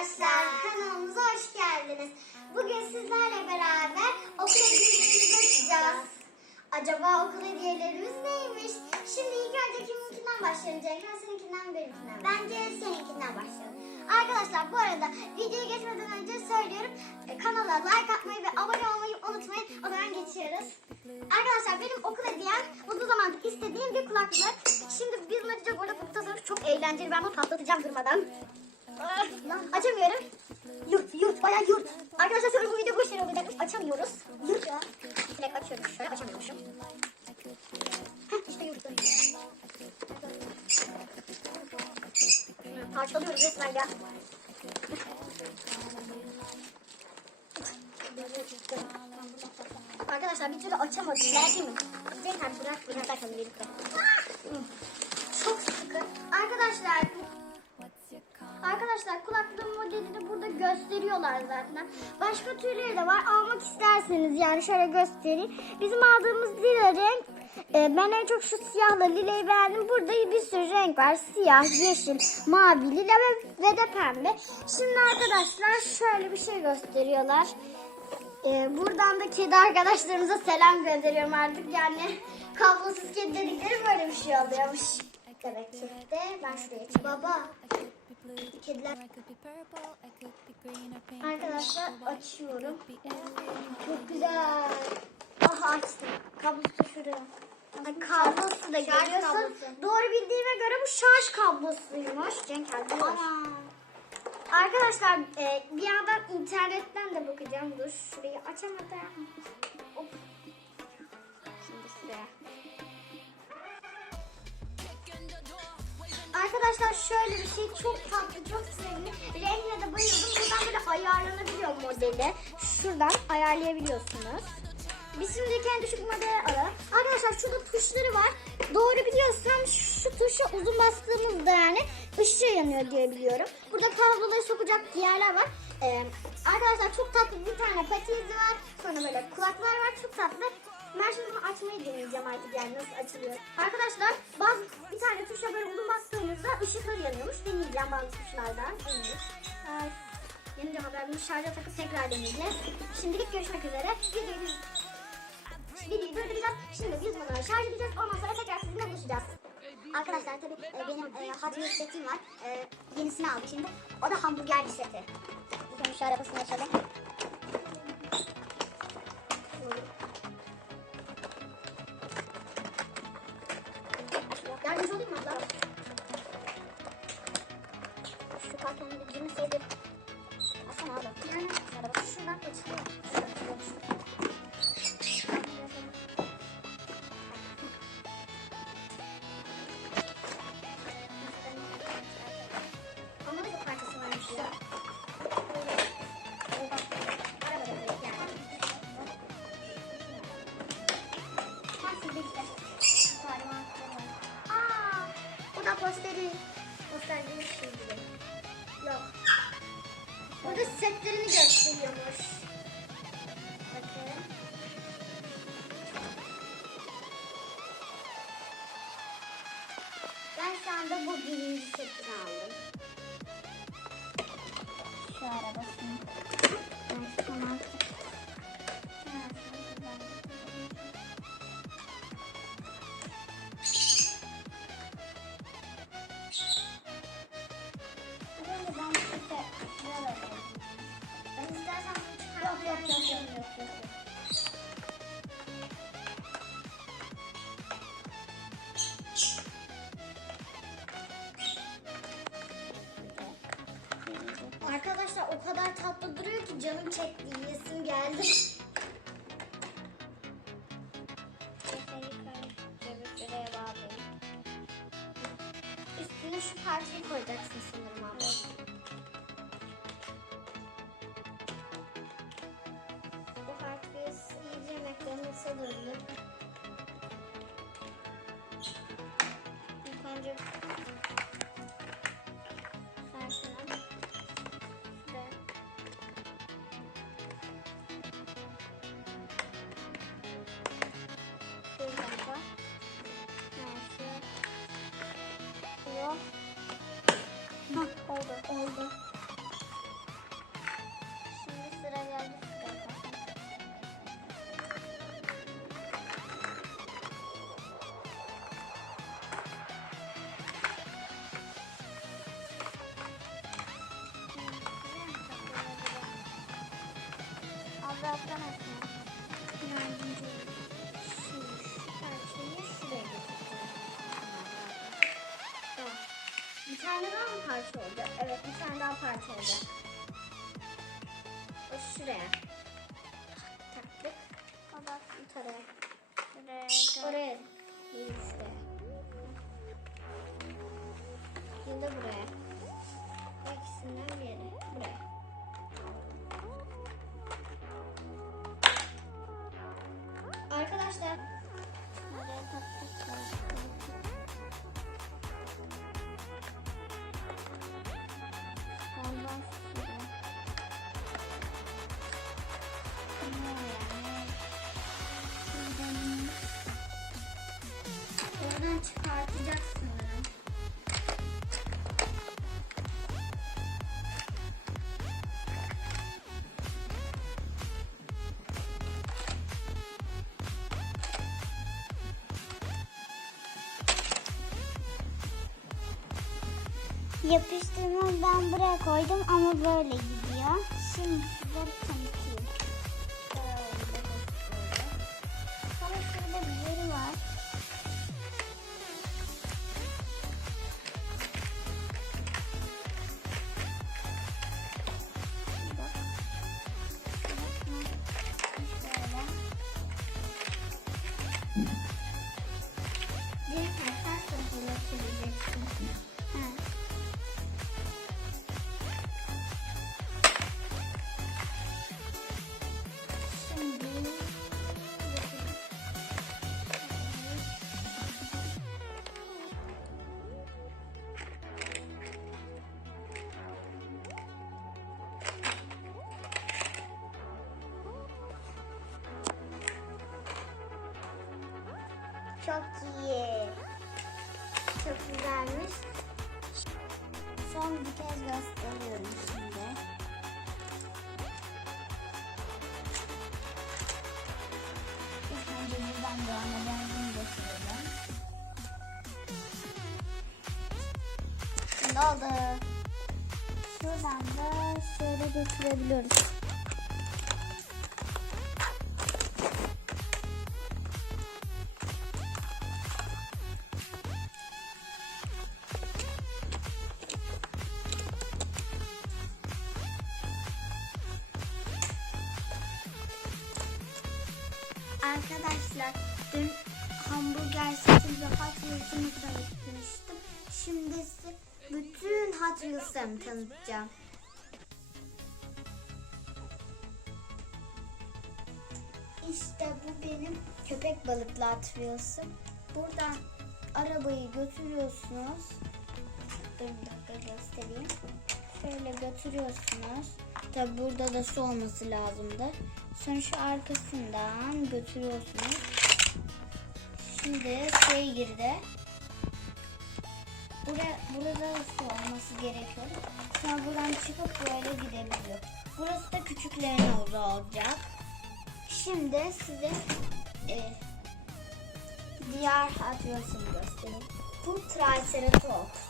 arkadaşlar, kanalımıza hoş geldiniz. Bugün sizlerle beraber okul hediyelerimizi açacağız. Acaba okul hediyelerimiz neymiş? Şimdi ilk önce kiminkinden başlayalım Cenk? Ben seninkinden benimkinden Bence seninkinden başlayalım. Arkadaşlar bu arada videoya geçmeden önce söylüyorum. e, Kanala like atmayı ve abone olmayı unutmayın. O zaman geçiyoruz. Arkadaşlar benim okul hediyem uzun zamandır istediğim bir kulaklık. Şimdi biz Natice burada bu tasarruf çok eğlenceli. Ben bunu patlatacağım durmadan. Açamıyorum. Yurt, yurt, bayağı yurt. Arkadaşlar şöyle bu video boş yere olacakmış. Açamıyoruz. Yurt. Direkt açıyoruz. Şöyle açamıyormuşum. Heh, işte yurt. Parçalıyoruz resmen ya. Arkadaşlar bir türlü açamadım. Belki mi? Abi bırak bırak. Bakalım birlikte. Gösteriyorlar zaten. Başka türleri de var. Almak isterseniz yani şöyle göstereyim. Bizim aldığımız lila renk. e, ben en çok şu siyahla lilayı beğendim. Burada bir sürü renk var. Siyah, yeşil, mavi, lila ve, ve de pembe. Şimdi arkadaşlar şöyle bir şey gösteriyorlar. E, buradan da kedi arkadaşlarımıza selam gönderiyorum artık. Yani kablosuz kedi dedikleri böyle bir şey oluyormuş. Evet çifte. Ben şuraya çık- Baba. Kediler. Arkadaşlar açıyorum. Çok güzel. Aha açtım. Kablosu şuraya. Ay, kablosu da görüyorsun. Doğru bildiğime göre bu şarj kablosuymuş. Cenk abi. Arkadaşlar e, bir yandan internetten de bakacağım. Dur şurayı açamadım. Of. Şimdi şuraya. Arkadaşlar şöyle bir şey çok tatlı, çok sevimli. Rengine de bayıldım. Buradan böyle ayarlanabiliyor modeli. Şuradan ayarlayabiliyorsunuz. Biz şimdi kendi düşük modeli alalım. Arkadaşlar şurada tuşları var. Doğru biliyorsam şu tuşa uzun bastığımızda yani ışığı yanıyor diye biliyorum. Burada kabloları sokacak yerler var. Ee, arkadaşlar çok tatlı bir tane pati izi var. Sonra böyle kulaklar var. Çok tatlı. Ben şimdi bunu açmayı deneyeceğim artık yani nasıl açılıyor. Arkadaşlar bazı bir ışıklar yanıyormuş. Deneyeceğim. Evet. Ay, Yeni haber bunu şarja takıp tekrar deneyeceğiz. Şimdilik görüşmek üzere. Videoyu biz videoyu durduracağız. Şimdi biz bunu şarj edeceğiz. Ondan sonra tekrar sizinle buluşacağız. Arkadaşlar tabii e, benim e, Hot Wheels setim var. E, yenisini aldım şimdi. O da hamburger bir seti. Bir şu arabasını açalım. Sevdim. Aslan abla. Yani şuradan açılıyor. Şuradan açılıyormuş. Ama da bir parçası posteri. Poster değil şimdi. Yok. Burada setlerini gösteriyormuş. Bakın. Ben şu anda bu birinci setini aldım. Şu arabasını. Ben şu Arkadaşlar o kadar tatlı duruyor ki canım çekti. Yesim geldi. Üstüne şu parçayı koyacaksın sanırım abla. Yemeklerini ısıdırdı. İlk önce Sarsına. Oldu, oldu. Bir tane daha mı parça oldu? Evet bir tane daha parça oldu. O şuraya. Taktık. O da bu tarafa. Oraya. Değil şuraya. Şimdi buraya. İkisinden bir yere. Yapıştırmayı ben buraya koydum ama böyle gidiyor. Şimdi size tanıtayım. Bir kez gösteriyorum şimdi. İlk önce buradan doğana benzin götürelim. Şimdi oldu. Şuradan da şöyle götürebiliyoruz. Arkadaşlar dün hamburger ve Hot Wheels'ımı tanıtmıştım. Şimdi size bütün Hot Wheels'larımı tanıtacağım. İşte bu benim köpek balıklı Hot Wheels'ım. Buradan arabayı götürüyorsunuz. Dur bir dakika göstereyim. Şöyle götürüyorsunuz. Tabi burada da su olması lazımdı. Sonra şu arkasından götürüyorsunuz. Şimdi şey girdi. Buraya, burada da su olması gerekiyor. Sonra buradan çıkıp böyle gidebiliyor. Burası da küçüklerin havuzu olacak. Şimdi size e, diğer Wheels'ını göstereyim. Bu Triceratops.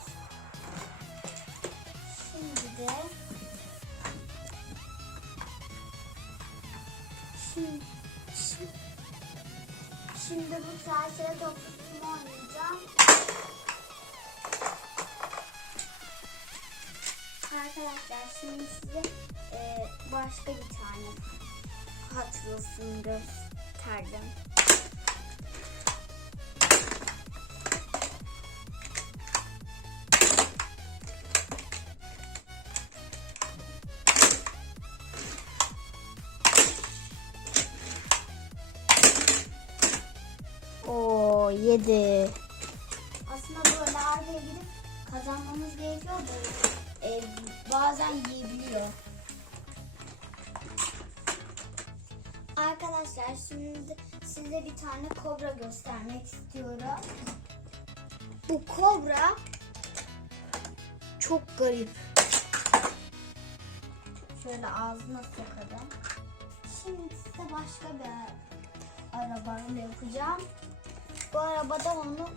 Şimdi, şimdi, bu Triceratops'umu oynayacağım. Arkadaşlar şimdi size e, başka bir tane Hot Wheels'ını gösterdim. Oo yedi. Aslında böyle arkaya gidip kazanmamız gerekiyor da e, bazen yiyebiliyor. Arkadaşlar şimdi size bir tane kobra göstermek istiyorum. Bu kobra çok garip. Şöyle ağzına sokalım. Şimdi size başka bir arabayla yapacağım. Bu arabada onu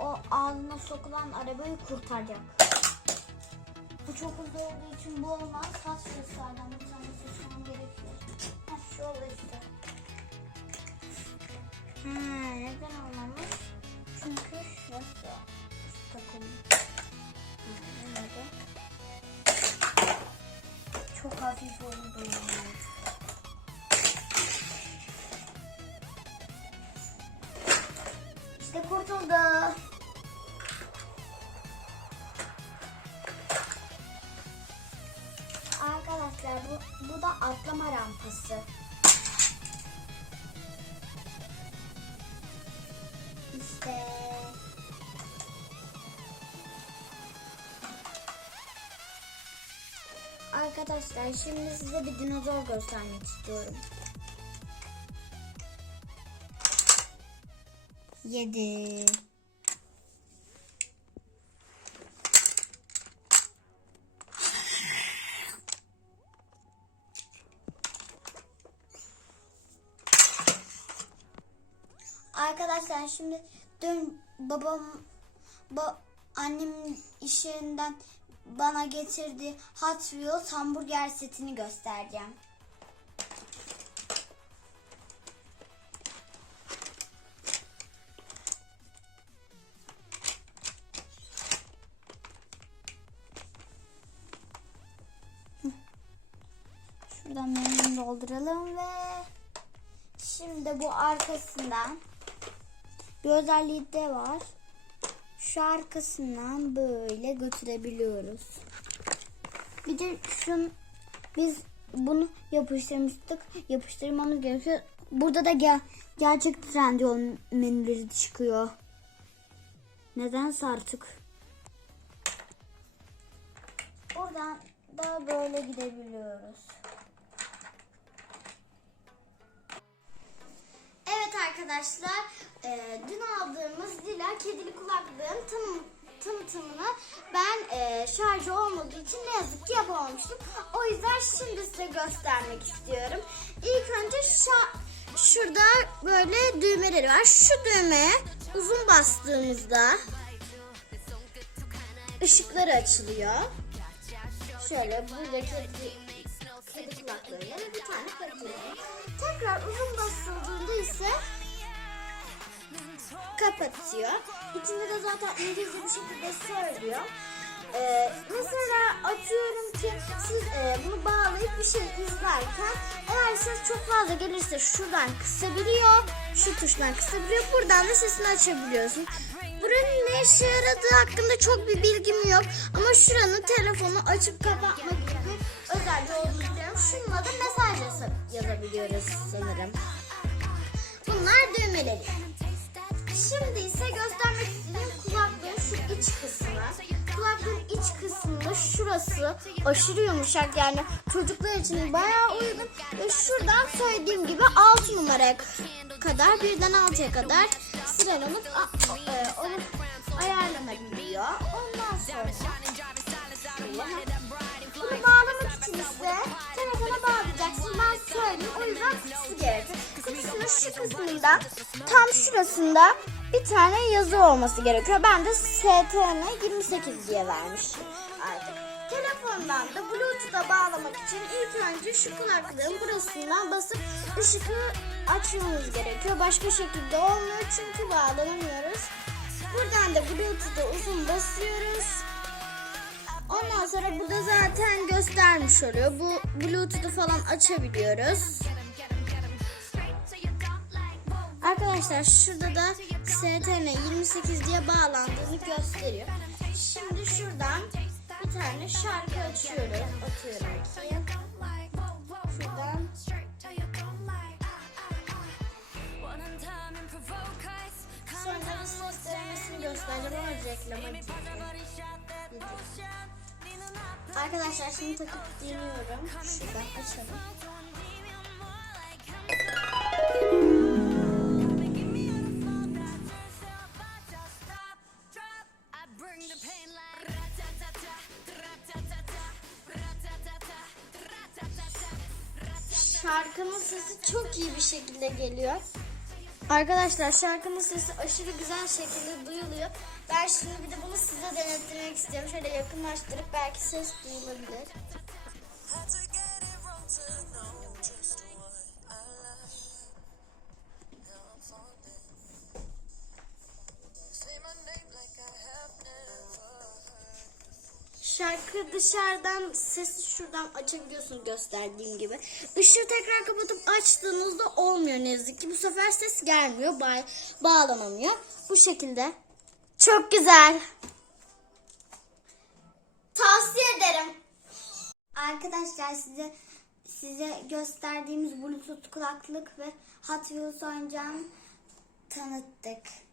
o ağzına sokulan arabayı kurtaracak. Bu çok uzun olduğu için bu olmaz. Saç şurasından bir tane seçmem gerekiyor. Ha şu olur işte. Ha neden olmamış? Çünkü şurası takım. Çok hafif oldu. Kurtuldu. Arkadaşlar bu, bu da atlama rampası. İşte Arkadaşlar şimdi size bir dinozor göstermek istiyorum. Yedi. Arkadaşlar şimdi dün babam ba, annemin iş yerinden bana getirdiği Hot Wheels hamburger setini göstereceğim. Şuradan benzin dolduralım ve şimdi bu arkasından bir özelliği de var. Şu arkasından böyle götürebiliyoruz. Bir de şun biz bunu yapıştırmıştık. Yapıştırmanız gerekiyor. Burada da gel gerçek Trendyol menüleri çıkıyor. Nedense artık. Buradan da böyle gidebiliyoruz. Arkadaşlar, e, dün aldığımız Dila kedili kulaklığın tanım, tanıtımını ben e, şarjı olmadığı için ne yazık ki yapamamıştım. O yüzden şimdi size göstermek istiyorum. İlk önce şurada böyle düğmeleri var. Şu düğmeye uzun bastığımızda ışıkları açılıyor. Şöyle burada kedi, kedi kulaklarıyla ve bir tane kapatıyor. Tekrar uzun basıldığında ise kapatıyor. İçinde de zaten İngilizce bir şekilde söylüyor. Ee, mesela atıyorum ki siz e, bunu bağlayıp bir şey izlerken eğer ses çok fazla gelirse şuradan kısabiliyor. Şu tuştan kısabiliyor. Buradan da sesini açabiliyorsun. Buranın ne işe yaradığı hakkında çok bir bilgim yok. Ama şuranın telefonu açıp kapatma gibi özelliği olduğunu biliyorum. Şununla da mesaj yaz- yazabiliyoruz sanırım. Bunlar düğmeleri. Şimdi ise göstermek istediğim kulaklığın şu iç kısmı. Kulaklığın iç kısmında şurası aşırı yumuşak yani çocuklar için bayağı uygun. Ve şuradan söylediğim gibi 6 numaraya kadar birden 6'ya kadar sıralamak a- e, ayarlanabiliyor. Ondan sonra şu kısmında tam şurasında bir tane yazı olması gerekiyor. Ben de STN 28 diye vermişim artık. Telefondan da Bluetooth'a bağlamak için ilk önce şu kulaklığın burasından basıp ışığı açmamız gerekiyor. Başka şekilde olmuyor çünkü bağlanamıyoruz. Buradan da Bluetooth'a uzun basıyoruz. Ondan sonra burada zaten göstermiş oluyor. Bu Bluetooth'u falan açabiliyoruz. Arkadaşlar şurada da STN 28 diye bağlandığını gösteriyor. Şimdi şuradan bir tane şarkı açıyorum. Atıyorum ki. Şuradan sonra denemesini göstereceğim ama reklama. Arkadaşlar şimdi takıp deniyorum. Şuradan açalım. Sesi çok iyi bir şekilde geliyor. Arkadaşlar şarkının sesi aşırı güzel şekilde duyuluyor. Ben şimdi bir de bunu size denetlemek istiyorum. Şöyle yakınlaştırıp belki ses duyulabilir. Şarkı dışarıdan sesi şuradan açabiliyorsunuz gösterdiğim gibi. Işığı tekrar kapatıp açtığınızda olmuyor ne yazık ki. Bu sefer ses gelmiyor, ba- bağlanamıyor. Bu şekilde. Çok güzel. Tavsiye ederim. Arkadaşlar size size gösterdiğimiz Bluetooth kulaklık ve Hot Wheels oyuncağını tanıttık.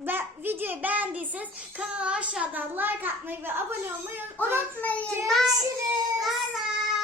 Ve videoyu beğendiyseniz kanala aşağıdan like atmayı ve abone olmayı unutmayın. Unutmayın. Görüşürüz. Bye bye.